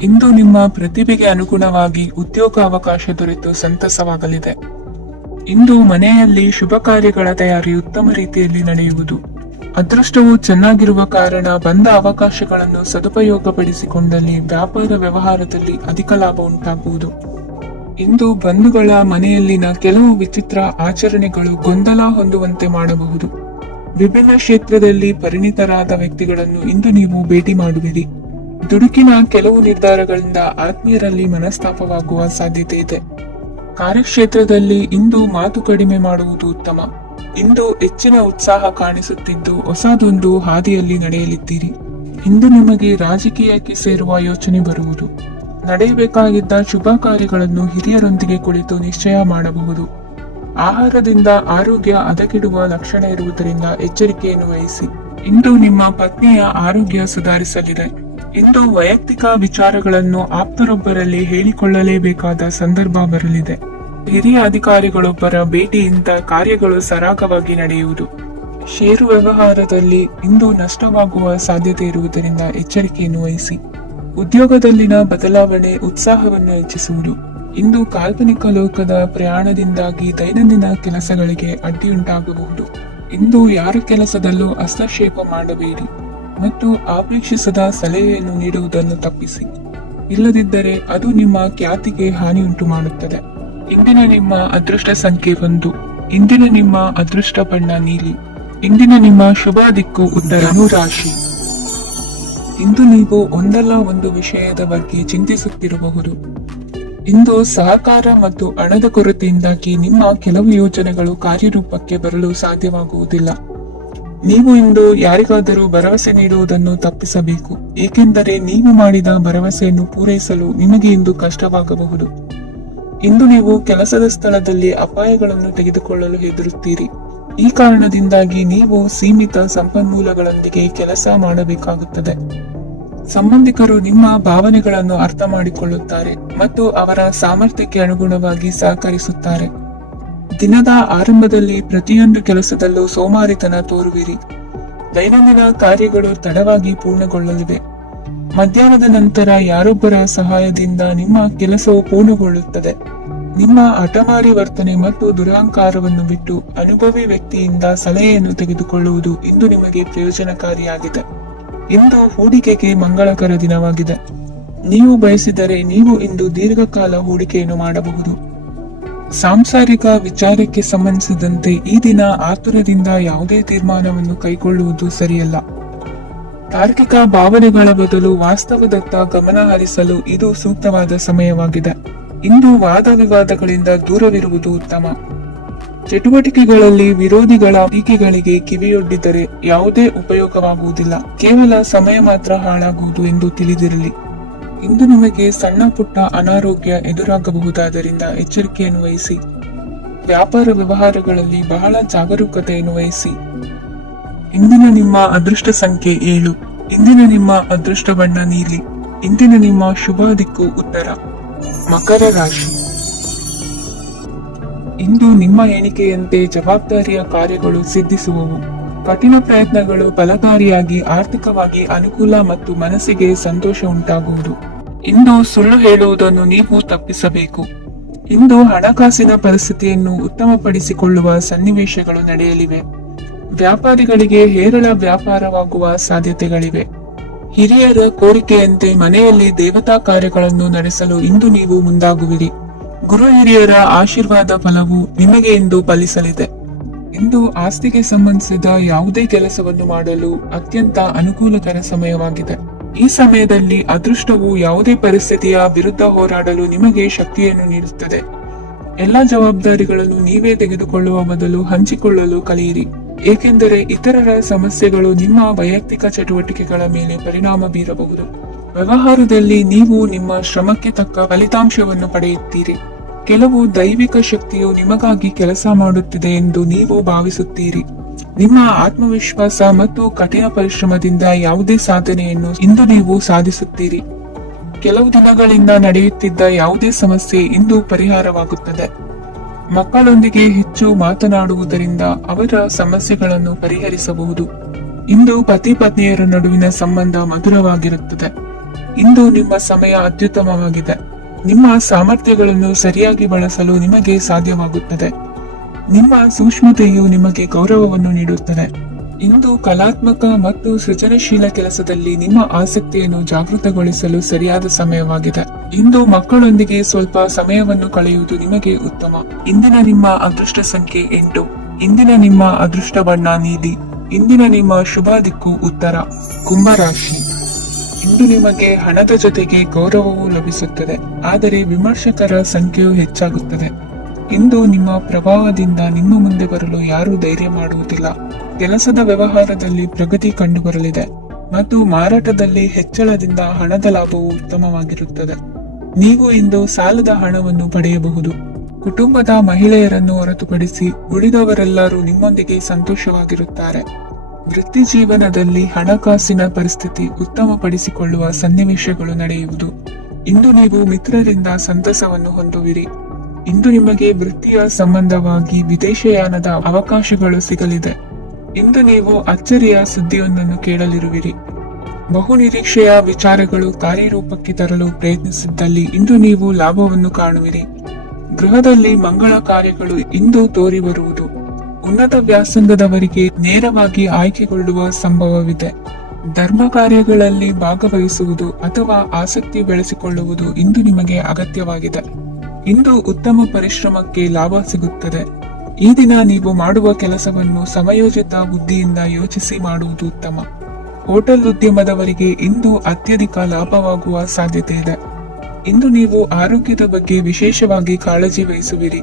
ಇಂದು ನಿಮ್ಮ ಪ್ರತಿಭೆಗೆ ಅನುಗುಣವಾಗಿ ಉದ್ಯೋಗ ಅವಕಾಶ ದೊರೆತು ಸಂತಸವಾಗಲಿದೆ. ಇಂದು ಮನೆಯಲ್ಲಿ ಶುಭ ಕಾರ್ಯಗಳ ತಯಾರಿ ಉತ್ತಮ ರೀತಿಯಲ್ಲಿ ನಡೆಯುವುದು. ಅದೃಷ್ಟವು ಚೆನ್ನಾಗಿರುವ ಕಾರಣ ಬಂದ ಅವಕಾಶಗಳನ್ನು ಸದುಪಯೋಗಪಡಿಸಿಕೊಂಡಲ್ಲಿ ವ್ಯಾಪಾರ ವ್ಯವಹಾರದಲ್ಲಿ ಅಧಿಕ ಲಾಭ ಉಂಟಾಗುವುದು. ಇಂದು ಬಂಧುಗಳ ಮನೆಯಲ್ಲಿನ ಕೆಲವು ವಿಚಿತ್ರ ಆಚರಣೆಗಳು ಗೊಂದಲ ಹೊಂದುವಂತೆ ಮಾಡಬಹುದು. ವಿಭಿನ್ನ ಕ್ಷೇತ್ರದಲ್ಲಿ ಪರಿಣಿತರಾದ ವ್ಯಕ್ತಿಗಳನ್ನು ಇಂದು ನೀವು ಭೇಟಿ ಮಾಡುವಿರಿ. ದುಡುಕಿನ ಕೆಲವು ನಿರ್ಧಾರಗಳಿಂದ ಆತ್ಮೀಯರಲ್ಲಿ ಮನಸ್ತಾಪವಾಗುವ ಸಾಧ್ಯತೆ ಇದೆ. ಕಾರ್ಯಕ್ಷೇತ್ರದಲ್ಲಿ ಇಂದು ಮಾತು ಕಡಿಮೆ ಮಾಡುವುದು ಉತ್ತಮ. ಇಂದು ಹೆಚ್ಚಿನ ಉತ್ಸಾಹ ಕಾಣಿಸುತ್ತಿದ್ದು ಹೊಸದೊಂದು ಹಾದಿಯಲ್ಲಿ ನಡೆಯಲಿದ್ದೀರಿ. ಇಂದು ನಿಮಗೆ ರಾಜಕೀಯಕ್ಕೆ ಸೇರುವ ಯೋಚನೆ ಬರುವುದು. ನಡೆಯಬೇಕಾಗಿದ್ದ ಶುಭ ಕಾರ್ಯಗಳನ್ನು ಹಿರಿಯರೊಂದಿಗೆ ಕುಳಿತು ನಿಶ್ಚಯ ಮಾಡಬಹುದು. ಆಹಾರದಿಂದ ಆರೋಗ್ಯ ಹದಗೆಡುವ ಲಕ್ಷಣ ಇರುವುದರಿಂದ ಎಚ್ಚರಿಕೆಯನ್ನು ವಹಿಸಿ. ಇಂದು ನಿಮ್ಮ ಪತ್ನಿಯ ಆರೋಗ್ಯ ಸುಧಾರಿಸಲಿದೆ. ಇಂದು ವೈಯಕ್ತಿಕ ವಿಚಾರಗಳನ್ನು ಆಪ್ತರೊಬ್ಬರಲ್ಲಿ ಹೇಳಿಕೊಳ್ಳಲೇಬೇಕಾದ ಸಂದರ್ಭ ಬರಲಿದೆ. ಹಿರಿಯ ಅಧಿಕಾರಿಗಳೊಬ್ಬರ ಭೇಟಿಯಿಂದ ಕಾರ್ಯಗಳು ಸರಾಗವಾಗಿ ನಡೆಯುವುದು. ಷೇರು ವ್ಯವಹಾರದಲ್ಲಿ ಇಂದು ನಷ್ಟವಾಗುವ ಸಾಧ್ಯತೆ ಇರುವುದರಿಂದ ಎಚ್ಚರಿಕೆಯನ್ನು ವಹಿಸಿ. ಉದ್ಯೋಗದಲ್ಲಿನ ಬದಲಾವಣೆ ಉತ್ಸಾಹವನ್ನು ಹೆಚ್ಚಿಸುವುದು. ಇಂದು ಕಾಲ್ಪನಿಕ ಲೋಕದ ಪ್ರಯಾಣದಿಂದಾಗಿ ದೈನಂದಿನ ಕೆಲಸಗಳಿಗೆ ಅಡ್ಡಿಯುಂಟಾಗಬಹುದು. ಇಂದು ಯಾರ ಕೆಲಸದಲ್ಲೂ ಹಸ್ತಕ್ಷೇಪ ಮಾಡಬೇಡಿ ಮತ್ತು ಅಪೇಕ್ಷಿಸದ ಸಲಹೆಯನ್ನು ನೀಡುವುದನ್ನು ತಪ್ಪಿಸಿ. ಇಲ್ಲದಿದ್ದರೆ ಅದು ನಿಮ್ಮ ಖ್ಯಾತಿಗೆ ಹಾನಿಯುಂಟು ಮಾಡುತ್ತದೆ. ಇಂದಿನ ನಿಮ್ಮ ಅದೃಷ್ಟ ಸಂಖ್ಯೆ 1. ಇಂದಿನ ನಿಮ್ಮ ಅದೃಷ್ಟ ಬಣ್ಣ ನೀಲಿ. ಇಂದಿನ ನಿಮ್ಮ ಶುಭ ದಿಕ್ಕು ಉತ್ತರ. ರಾಶಿ. ಇಂದು ನೀವು ಒಂದಲ್ಲ ಒಂದು ವಿಷಯದ ಬಗ್ಗೆ ಚಿಂತಿಸುತ್ತಿರಬಹುದು. ಇಂದು ಸಹಕಾರ ಮತ್ತು ಹಣದ ಕೊರತೆಯಿಂದಾಗಿ ನಿಮ್ಮ ಕೆಲವು ಯೋಜನೆಗಳು ಕಾರ್ಯರೂಪಕ್ಕೆ ಬರಲು ಸಾಧ್ಯವಾಗುವುದಿಲ್ಲ. ನೀವು ಇಂದು ಯಾರಿಗಾದರೂ ಭರವಸೆ ನೀಡುವುದನ್ನು ತಪ್ಪಿಸಬೇಕು, ಏಕೆಂದರೆ ನೀವು ಮಾಡಿದ ಭರವಸೆಯನ್ನು ಪೂರೈಸಲು ನಿಮಗೆ ಇಂದು ಕಷ್ಟವಾಗಬಹುದು. ಇಂದು ನೀವು ಕೆಲಸದ ಸ್ಥಳದಲ್ಲಿ ಅಪಾಯಗಳನ್ನು ತೆಗೆದುಕೊಳ್ಳಲು ಹೆದರುತ್ತೀರಿ. ಈ ಕಾರಣದಿಂದಾಗಿ ನೀವು ಸೀಮಿತ ಸಂಪನ್ಮೂಲಗಳೊಂದಿಗೆ ಕೆಲಸ ಮಾಡಬೇಕಾಗುತ್ತದೆ. ಸಂಬಂಧಿಕರು ನಿಮ್ಮ ಭಾವನೆಗಳನ್ನು ಅರ್ಥ ಮಾಡಿಕೊಳ್ಳುತ್ತಾರೆ ಮತ್ತು ಅವರ ಸಾಮರ್ಥ್ಯಕ್ಕೆ ಅನುಗುಣವಾಗಿ ಸಹಕರಿಸುತ್ತಾರೆ. ದಿನದ ಆರಂಭದಲ್ಲಿ ಪ್ರತಿಯೊಂದು ಕೆಲಸದಲ್ಲೂ ಸೋಮಾರಿತನ ತೋರುವಿರಿ. ದೈನಂದಿನ ಕಾರ್ಯಗಳು ತಡವಾಗಿ ಪೂರ್ಣಗೊಳ್ಳಲಿವೆ. ಮಧ್ಯಾಹ್ನದ ನಂತರ ಯಾರೊಬ್ಬರ ಸಹಾಯದಿಂದ ನಿಮ್ಮ ಕೆಲಸವು ಪೂರ್ಣಗೊಳ್ಳುತ್ತದೆ. ನಿಮ್ಮ ಹಠಮಾರಿ ವರ್ತನೆ ಮತ್ತು ದುರಹಂಕಾರವನ್ನು ಬಿಟ್ಟು ಅನುಭವಿ ವ್ಯಕ್ತಿಯಿಂದ ಸಲಹೆಯನ್ನು ತೆಗೆದುಕೊಳ್ಳುವುದು ಇಂದು ನಿಮಗೆ ಪ್ರಯೋಜನಕಾರಿಯಾಗಿದೆ. ಇಂದು ಹೂಡಿಕೆಗೆ ಮಂಗಳಕರ ದಿನವಾಗಿದೆ. ನೀವು ಬಯಸಿದರೆ ನೀವು ಇಂದು ದೀರ್ಘಕಾಲ ಹೂಡಿಕೆಯನ್ನು ಮಾಡಬಹುದು. ಸಾಂಸಾರಿಕ ವಿಚಾರಕ್ಕೆ ಸಂಬಂಧಿಸಿದಂತೆ ಈ ದಿನ ಆತುರದಿಂದ ಯಾವುದೇ ತೀರ್ಮಾನವನ್ನು ಕೈಗೊಳ್ಳುವುದು ಸರಿಯಲ್ಲ. ತಾರ್ಕಿಕ ಭಾವನೆಗಳ ಬದಲು ವಾಸ್ತವದತ್ತ ಗಮನ ಹರಿಸಲು ಇದು ಸೂಕ್ತವಾದ ಸಮಯವಾಗಿದೆ. ಇಂದು ವಾದ ವಿವಾದಗಳಿಂದ ದೂರವಿರುವುದು ಉತ್ತಮ. ಚಟುವಟಿಕೆಗಳಲ್ಲಿ ವಿರೋಧಿಗಳ ಟೀಕೆಗಳಿಗೆ ಕಿವಿಯೊಡ್ಡಿದರೆ ಯಾವುದೇ ಉಪಯೋಗವಾಗುವುದಿಲ್ಲ. ಕೇವಲ ಸಮಯ ಮಾತ್ರ ಹಾಳಾಗುವುದು ಎಂದು ತಿಳಿದಿರಲಿ. ಇಂದು ನಿಮಗೆ ಸಣ್ಣ ಪುಟ್ಟ ಅನಾರೋಗ್ಯ ಎದುರಾಗಬಹುದಾದ್ದರಿಂದ ಎಚ್ಚರಿಕೆಯನ್ನು ವಹಿಸಿ. ವ್ಯಾಪಾರ ವ್ಯವಹಾರಗಳಲ್ಲಿ ಬಹಳ ಜಾಗರೂಕತೆಯನ್ನು ವಹಿಸಿ. ಇಂದಿನ ನಿಮ್ಮ ಅದೃಷ್ಟ ಸಂಖ್ಯೆ 7. ಇಂದಿನ ನಿಮ್ಮ ಅದೃಷ್ಟ ಬಣ್ಣ ನೀಲಿ. ಇಂದಿನ ನಿಮ್ಮ ಶುಭ ದಿಕ್ಕು ಉತ್ತರ. ಮಕರ ರಾಶಿ. ಇಂದು ನಿಮ್ಮ ಎಣಿಕೆಯಂತೆ ಜವಾಬ್ದಾರಿಯ ಕಾರ್ಯಗಳು ಸಿದ್ಧಿಸುವವು. ಕಠಿಣ ಪ್ರಯತ್ನಗಳು ಫಲಕಾರಿಯಾಗಿ ಆರ್ಥಿಕವಾಗಿ ಅನುಕೂಲ ಮತ್ತು ಮನಸ್ಸಿಗೆ ಸಂತೋಷ ಉಂಟಾಗುವುದು. ಇಂದು ಸುಳ್ಳು ಹೇಳುವುದನ್ನು ನೀವು ತಪ್ಪಿಸಬೇಕು. ಇಂದು ಹಣಕಾಸಿನ ಪರಿಸ್ಥಿತಿಯನ್ನು ಉತ್ತಮಪಡಿಸಿಕೊಳ್ಳುವ ಸನ್ನಿವೇಶಗಳು ನಡೆಯಲಿವೆ. ವ್ಯಾಪಾರಿಗಳಿಗೆ ಹೇರಳ ವ್ಯಾಪಾರವಾಗುವ ಸಾಧ್ಯತೆಗಳಿವೆ. ಹಿರಿಯರ ಕೋರಿಕೆಯಂತೆ ಮನೆಯಲ್ಲಿ ದೇವತಾ ಕಾರ್ಯಗಳನ್ನು ನಡೆಸಲು ಇಂದು ನೀವು ಮುಂದಾಗುವಿರಿ. ಗುರು ಹಿರಿಯರ ಆಶೀರ್ವಾದ ಫಲವು ನಿಮಗೆ ಇಂದು ಫಲಿಸಲಿದೆ. ಇಂದು ಆಸ್ತಿಗೆ ಸಂಬಂಧಿಸಿದ ಯಾವುದೇ ಕೆಲಸವನ್ನು ಮಾಡಲು ಅತ್ಯಂತ ಅನುಕೂಲಕರ ಸಮಯವಾಗಿದೆ. ಈ ಸಮಯದಲ್ಲಿ ಅದೃಷ್ಟವು ಯಾವುದೇ ಪರಿಸ್ಥಿತಿಯ ವಿರುದ್ಧ ಹೋರಾಡಲು ನಿಮಗೆ ಶಕ್ತಿಯನ್ನು ನೀಡುತ್ತದೆ. ಎಲ್ಲ ಜವಾಬ್ದಾರಿಗಳನ್ನು ನೀವೇ ತೆಗೆದುಕೊಳ್ಳುವ ಬದಲು ಹಂಚಿಕೊಳ್ಳಲು ಕಲಿಯಿರಿ. ಏಕೆಂದರೆ ಇತರರ ಸಮಸ್ಯೆಗಳು ನಿಮ್ಮ ವೈಯಕ್ತಿಕ ಚಟುವಟಿಕೆಗಳ ಮೇಲೆ ಪರಿಣಾಮ ಬೀರಬಹುದು. ವ್ಯವಹಾರದಲ್ಲಿ ನೀವು ನಿಮ್ಮ ಶ್ರಮಕ್ಕೆ ತಕ್ಕ ಫಲಿತಾಂಶವನ್ನು ಪಡೆಯುತ್ತೀರಿ. ಕೆಲವು ದೈವಿಕ ಶಕ್ತಿಯು ನಿಮಗಾಗಿ ಕೆಲಸ ಮಾಡುತ್ತಿದೆ ಎಂದು ನೀವು ಭಾವಿಸುತ್ತೀರಿ. ನಿಮ್ಮ ಆತ್ಮವಿಶ್ವಾಸ ಮತ್ತು ಕಠಿಣ ಪರಿಶ್ರಮದಿಂದ ಯಾವುದೇ ಸಾಧನೆಯನ್ನು ಇಂದು ನೀವು ಸಾಧಿಸುತ್ತೀರಿ. ಕೆಲವು ದಿನಗಳಿಂದ ನಡೆಯುತ್ತಿದ್ದ ಯಾವುದೇ ಸಮಸ್ಯೆ ಇಂದು ಪರಿಹಾರವಾಗುತ್ತದೆ. ಮಕ್ಕಳೊಂದಿಗೆ ಹೆಚ್ಚು ಮಾತನಾಡುವುದರಿಂದ ಅವರ ಸಮಸ್ಯೆಗಳನ್ನು ಪರಿಹರಿಸಬಹುದು. ಇಂದು ಪತಿ ಪತ್ನಿಯರ ನಡುವಿನ ಸಂಬಂಧ ಮಧುರವಾಗಿರುತ್ತದೆ. ಇಂದು ನಿಮ್ಮ ಸಮಯ ಅತ್ಯುತ್ತಮವಾಗಿದೆ. ನಿಮ್ಮ ಸಾಮರ್ಥ್ಯಗಳನ್ನು ಸರಿಯಾಗಿ ಬಳಸಲು ನಿಮಗೆ ಸಾಧ್ಯವಾಗುತ್ತದೆ. ನಿಮ್ಮ ಸೂಕ್ಷ್ಮತೆಯು ನಿಮಗೆ ಗೌರವವನ್ನು ನೀಡುತ್ತದೆ. ಇಂದು ಕಲಾತ್ಮಕ ಮತ್ತು ಸೃಜನಶೀಲ ಕೆಲಸದಲ್ಲಿ ನಿಮ್ಮ ಆಸಕ್ತಿಯನ್ನು ಜಾಗೃತಗೊಳಿಸಲು ಸರಿಯಾದ ಸಮಯವಾಗಿದೆ. ಇಂದು ಮಕ್ಕಳೊಂದಿಗೆ ಸ್ವಲ್ಪ ಸಮಯವನ್ನು ಕಳೆಯುವುದು ನಿಮಗೆ ಉತ್ತಮ. ಇಂದಿನ ನಿಮ್ಮ ಅದೃಷ್ಟ ಸಂಖ್ಯೆ 8. ಇಂದಿನ ನಿಮ್ಮ ಅದೃಷ್ಟ ಬಣ್ಣ ನೀಲಿ. ಇಂದಿನ ನಿಮ್ಮ ಶುಭ ದಿಕ್ಕು ಉತ್ತರ. ಕುಂಭರಾಶಿ. ಇಂದು ನಿಮಗೆ ಹಣದ ಜೊತೆಗೆ ಗೌರವವು ಲಭಿಸುತ್ತದೆ, ಆದರೆ ವಿಮರ್ಶಕರ ಸಂಖ್ಯೆಯು ಹೆಚ್ಚಾಗುತ್ತದೆ. ಇಂದು ನಿಮ್ಮ ಪ್ರಭಾವದಿಂದ ನಿಮ್ಮ ಮುಂದೆ ಬರಲು ಯಾರೂ ಧೈರ್ಯ ಮಾಡುವುದಿಲ್ಲ. ಕೆಲಸದ ವ್ಯವಹಾರದಲ್ಲಿ ಪ್ರಗತಿ ಕಂಡುಬರಲಿದೆ ಮತ್ತು ಮಾರಾಟದಲ್ಲಿ ಹೆಚ್ಚಳದಿಂದ ಹಣದ ಲಾಭವು ಉತ್ತಮವಾಗಿರುತ್ತದೆ. ನೀವು ಇಂದು ಸಾಲದ ಹಣವನ್ನು ಪಡೆಯಬಹುದು. ಕುಟುಂಬದ ಮಹಿಳೆಯರನ್ನು ಹೊರತುಪಡಿಸಿ ಉಳಿದವರೆಲ್ಲರೂ ನಿಮ್ಮೊಂದಿಗೆ ಸಂತೋಷವಾಗಿರುತ್ತಾರೆ. ವೃತ್ತಿ ಜೀವನದಲ್ಲಿ ಹಣಕಾಸಿನ ಪರಿಸ್ಥಿತಿ ಉತ್ತಮಪಡಿಸಿಕೊಳ್ಳುವ ಸನ್ನಿವೇಶಗಳು ನಡೆಯುವುದು. ಇಂದು ನೀವು ಮಿತ್ರರಿಂದ ಸಂತಸವನ್ನು ಹೊಂದುವಿರಿ. ಇಂದು ನಿಮಗೆ ವೃತ್ತಿಯ ಸಂಬಂಧವಾಗಿ ವಿದೇಶಯಾನದ ಅವಕಾಶಗಳು ಸಿಗಲಿದೆ. ಇಂದು ನೀವು ಅಚ್ಚರಿಯ ಸುದ್ದಿಯೊಂದನ್ನು ಕೇಳಲಿರುವಿರಿ. ಬಹುನಿರೀಕ್ಷೆಯ ವಿಚಾರಗಳು ಕಾರ್ಯರೂಪಕ್ಕೆ ತರಲು ಪ್ರಯತ್ನಿಸಿದ್ದಲ್ಲಿ ಇಂದು ನೀವು ಲಾಭವನ್ನು ಕಾಣುವಿರಿ. ಗೃಹದಲ್ಲಿ ಮಂಗಳ ಕಾರ್ಯಗಳು ಇಂದು ತೋರಿ ಬರುವುದು. ಉನ್ನತ ವ್ಯಾಸಂಗದವರಿಗೆ ನೇರವಾಗಿ ಆಯ್ಕೆಗೊಳ್ಳುವ ಸಂಭವವಿದೆ. ಧರ್ಮ ಕಾರ್ಯಗಳಲ್ಲಿ ಭಾಗವಹಿಸುವುದು ಅಥವಾ ಆಸಕ್ತಿ ಬೆಳೆಸಿಕೊಳ್ಳುವುದು ಇಂದು ನಿಮಗೆ ಅಗತ್ಯವಾಗಿದೆ. ಇಂದು ಉತ್ತಮ ಪರಿಶ್ರಮಕ್ಕೆ ಲಾಭ ಸಿಗುತ್ತದೆ. ಈ ದಿನ ನೀವು ಮಾಡುವ ಕೆಲಸವನ್ನು ಸಮಯೋಚಿತ ಬುದ್ಧಿಯಿಂದ ಯೋಚಿಸಿ ಮಾಡುವುದು ಉತ್ತಮ. ಹೋಟೆಲ್ ಉದ್ಯಮದವರಿಗೆ ಇಂದು ಅತ್ಯಧಿಕ ಲಾಭವಾಗುವ ಸಾಧ್ಯತೆ ಇದೆ. ಇಂದು ನೀವು ಆರೋಗ್ಯದ ಬಗ್ಗೆ ವಿಶೇಷವಾಗಿ ಕಾಳಜಿ ವಹಿಸುವಿರಿ.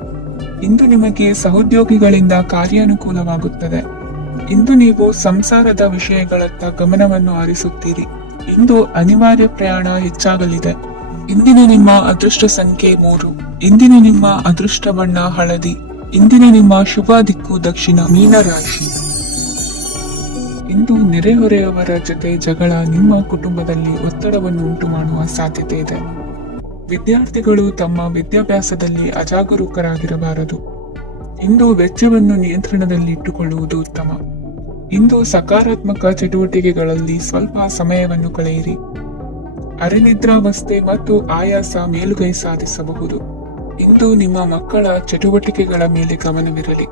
ಇಂದು ನಿಮಗೆ ಸಹೋದ್ಯೋಗಿಗಳಿಂದ ಕಾರ್ಯಾನುಕೂಲವಾಗುತ್ತದೆ. ಇಂದು ನೀವು ಸಂಸಾರದ ವಿಷಯಗಳತ್ತ ಗಮನವನ್ನು ಹರಿಸುತ್ತೀರಿ. ಇಂದು ಅನಿವಾರ್ಯ ಪ್ರಯಾಣ ಹೆಚ್ಚಾಗಲಿದೆ. ಇಂದಿನ ನಿಮ್ಮ ಅದೃಷ್ಟ ಸಂಖ್ಯೆ 3. ಇಂದಿನ ನಿಮ್ಮ ಅದೃಷ್ಟ ಬಣ್ಣ ಹಳದಿ. ಇಂದಿನ ನಿಮ್ಮ ಶುಭ ದಿಕ್ಕು ದಕ್ಷಿಣ ಮೀನರಾಶಿ. ಇಂದು ನೆರೆಹೊರೆಯವರ ಜೊತೆ ಜಗಳ ನಿಮ್ಮ ಕುಟುಂಬದಲ್ಲಿ ಒತ್ತಡವನ್ನು ಉಂಟು ಮಾಡುವ ಸಾಧ್ಯತೆ ಇದೆ. ವಿದ್ಯಾರ್ಥಿಗಳು ತಮ್ಮ ವಿದ್ಯಾಭ್ಯಾಸದಲ್ಲಿ ಅಜಾಗರೂಕರಾಗಿರಬಾರದು. ಇಂದು ವೆಚ್ಚವನ್ನು ನಿಯಂತ್ರಣದಲ್ಲಿ ಇಟ್ಟುಕೊಳ್ಳುವುದು ಉತ್ತಮ. ಇಂದು ಸಕಾರಾತ್ಮಕ ಚಟುವಟಿಕೆಗಳಲ್ಲಿ ಸ್ವಲ್ಪ ಸಮಯವನ್ನು ಕಳೆಯಿರಿ. ಅರೆನಿದ್ರಾವಸ್ಥೆ ಮತ್ತು ಆಯಾಸ ಮೇಲುಗೈ ಸಾಧಿಸಬಹುದು. ಇಂದು ನಿಮ್ಮ ಮಕ್ಕಳ ಚಟುವಟಿಕೆಗಳ ಮೇಲೆ ಗಮನವಿರಲಿ.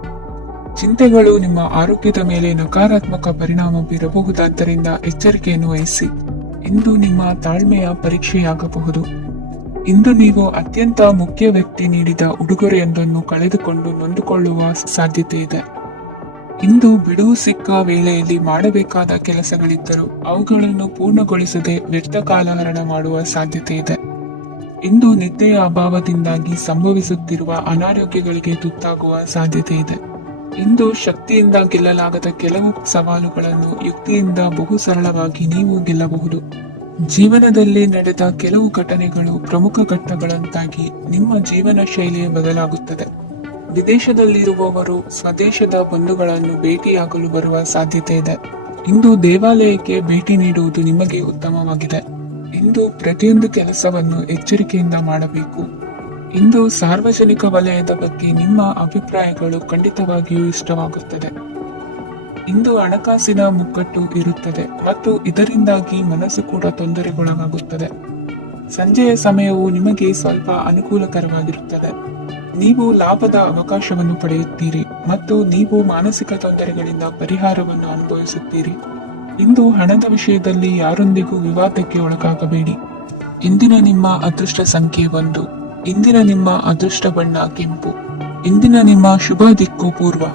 ಚಿಂತೆಗಳು ನಿಮ್ಮ ಆರೋಗ್ಯದ ಮೇಲೆ ನಕಾರಾತ್ಮಕ ಪರಿಣಾಮ ಬೀರಬಹುದಾದ್ದರಿಂದ ಎಚ್ಚರಿಕೆಯನ್ನು ವಹಿಸಿ. ಇಂದು ನಿಮ್ಮ ತಾಳ್ಮೆಯ ಪರೀಕ್ಷೆಯಾಗಬಹುದು. ಇಂದು ನೀವು ಅತ್ಯಂತ ಮುಖ್ಯ ವ್ಯಕ್ತಿ ನೀಡಿದ ಉಡುಗೊರೆಯೊಂದನ್ನು ಕಳೆದುಕೊಂಡು ನೊಂದುಕೊಳ್ಳುವ ಸಾಧ್ಯತೆ ಇದೆ. ಇಂದು ಬಿಡುವು ಸಿಕ್ಕ ವೇಳೆಯಲ್ಲಿ ಮಾಡಬೇಕಾದ ಕೆಲಸಗಳಿದ್ದರೂ ಅವುಗಳನ್ನು ಪೂರ್ಣಗೊಳಿಸದೆ ವ್ಯರ್ಥ ಕಾಲಹರಣ ಮಾಡುವ ಸಾಧ್ಯತೆ ಇದೆ. ಇಂದು ನಿದ್ದೆಯ ಅಭಾವದಿಂದಾಗಿ ಸಂಭವಿಸುತ್ತಿರುವ ಅನಾರೋಗ್ಯಗಳಿಗೆ ತುತ್ತಾಗುವ ಸಾಧ್ಯತೆ ಇದೆ. ಇಂದು ಶಕ್ತಿಯಿಂದ ಗೆಲ್ಲಲಾಗದ ಕೆಲವು ಸವಾಲುಗಳನ್ನು ಯುಕ್ತಿಯಿಂದ ಬಹು ಸರಳವಾಗಿ ನೀವು ಗೆಲ್ಲಬಹುದು. ಜೀವನದಲ್ಲಿ ನಡೆದ ಕೆಲವು ಘಟನೆಗಳು ಪ್ರಮುಖ ಘಟ್ಟಗಳಂತಾಗಿ ನಿಮ್ಮ ಜೀವನ ಶೈಲಿಯೇ ಬದಲಾಗುತ್ತದೆ. ವಿದೇಶದಲ್ಲಿರುವವರು ಸ್ವದೇಶದ ಬಂಧುಗಳನ್ನು ಭೇಟಿಯಾಗಲು ಬರುವ ಸಾಧ್ಯತೆ ಇದೆ. ಇಂದು ದೇವಾಲಯಕ್ಕೆ ಭೇಟಿ ನೀಡುವುದು ನಿಮಗೆ ಉತ್ತಮವಾಗಿದೆ. ಇಂದು ಪ್ರತಿಯೊಂದು ಕೆಲಸವನ್ನು ಎಚ್ಚರಿಕೆಯಿಂದ ಮಾಡಬೇಕು. ಇಂದು ಸಾರ್ವಜನಿಕ ವಲಯದ ಬಗ್ಗೆ ನಿಮ್ಮ ಅಭಿಪ್ರಾಯಗಳು ಖಂಡಿತವಾಗಿಯೂ ಇಷ್ಟವಾಗುತ್ತದೆ. ಇಂದು ಹಣಕಾಸಿನ ಮುಗ್ಗಟ್ಟು ಇರುತ್ತದೆ ಮತ್ತು ಇದರಿಂದಾಗಿ ಮನಸ್ಸು ಕೂಡ ತೊಂದರೆಗೊಳಗಾಗುತ್ತದೆ. ಸಂಜೆಯ ಸಮಯವು ನಿಮಗೆ ಸ್ವಲ್ಪ ಅನುಕೂಲಕರವಾಗಿರುತ್ತದೆ. ನೀವು ಲಾಭದ ಅವಕಾಶವನ್ನು ಪಡೆಯುತ್ತೀರಿ ಮತ್ತು ನೀವು ಮಾನಸಿಕ ತೊಂದರೆಗಳಿಂದ ಪರಿಹಾರವನ್ನು ಅನುಭವಿಸುತ್ತೀರಿ. ಇಂದು ಹಣದ ವಿಷಯದಲ್ಲಿ ಯಾರೊಂದಿಗೂ ವಿವಾದಕ್ಕೆ ಒಳಗಾಗಬೇಡಿ. ಇಂದಿನ ನಿಮ್ಮ ಅದೃಷ್ಟ ಸಂಖ್ಯೆ 1. ಇಂದಿನ ನಿಮ್ಮ ಅದೃಷ್ಟ ಬಣ್ಣ ಕೆಂಪು. ಇಂದಿನ ನಿಮ್ಮ ಶುಭ ದಿಕ್ಕು ಪೂರ್ವ.